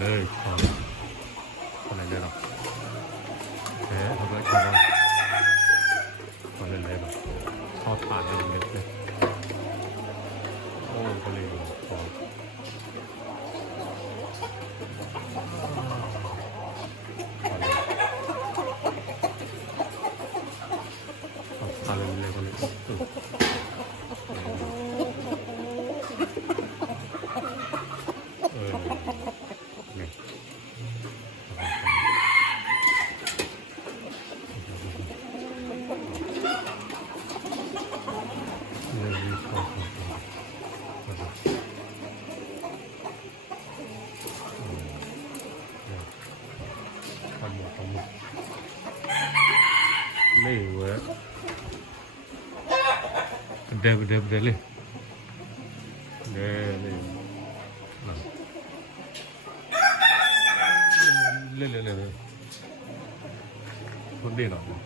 เลยอะไรเลยหรอแหมเขาก็ชอบอะไรเลยหรอชอบผ่านเลยเล็กเลยโอ้ก็เลยพออะไรเลยก็เลยเนี่ยเลยพอทำหมดไม่เว้ยเดินเลยเลยคนเดียวหรอเลย